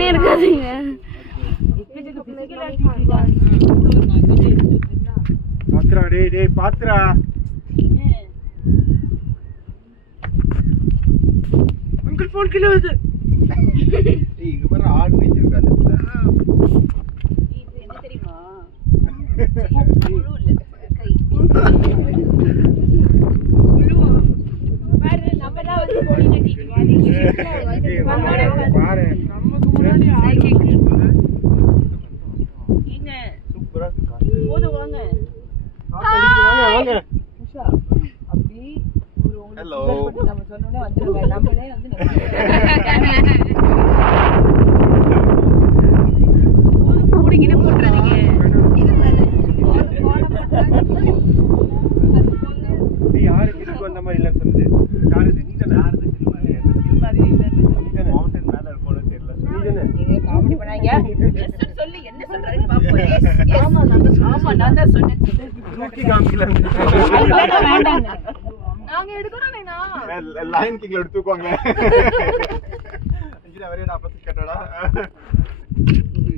என்ன இருக்காதீங்க. பாத்துரா டேய் பாத்துரா. அங்கிள் போன் கீழ வருது. ஏய் இங்க பாரு ஆடு மேய்ச்சிருக்கா அந்த இடத்துல. இது என்ன தெரியுமா? புழு இல்ல கை. புழுவா? பாரு நம்ம தான் வந்து பொடி கட்டிட்டு வாதீங்க. பாரு நமக்கு முன்னாடி ஆடு இங்க சூப்பரா இருக்கு. போடு வாங்க. வாங்க. உஷா அப்படி ஒரு Hello. உங்களுக்கு நம்ம சொன்னோனே வந்துருங்க. நம்மளே வந்து கூடிக்கிட்ட போட்டுறாதீங்க. இது பாரு போன போட்டாங்க. அது போங்க. நீ யாரு கிட்ட வந்த மாதிரி இல்லன்னு சொன்னது? யாரு இது? நீ தானே? யாரு இது? இது மாதிரி இல்ல. நீ தானே? மவுண்டன் மேல இருக்கோன்னு தெரியல. நீ தானே? நீங்க காமெடி பண்ணாங்க. எஸ் சொல்லு என்ன சொல்றாருன்னு பாப்போம். ஆமா நான் தான் சொன்னேன். தூக்கி காமிக்கல. வேண்டாங்க. நாங்க எடுக்கறோம்னா லைன் கிங்ல எடுத்து தூக்குவாங்க. இங்க வரேடா பத்தி கட்டடா.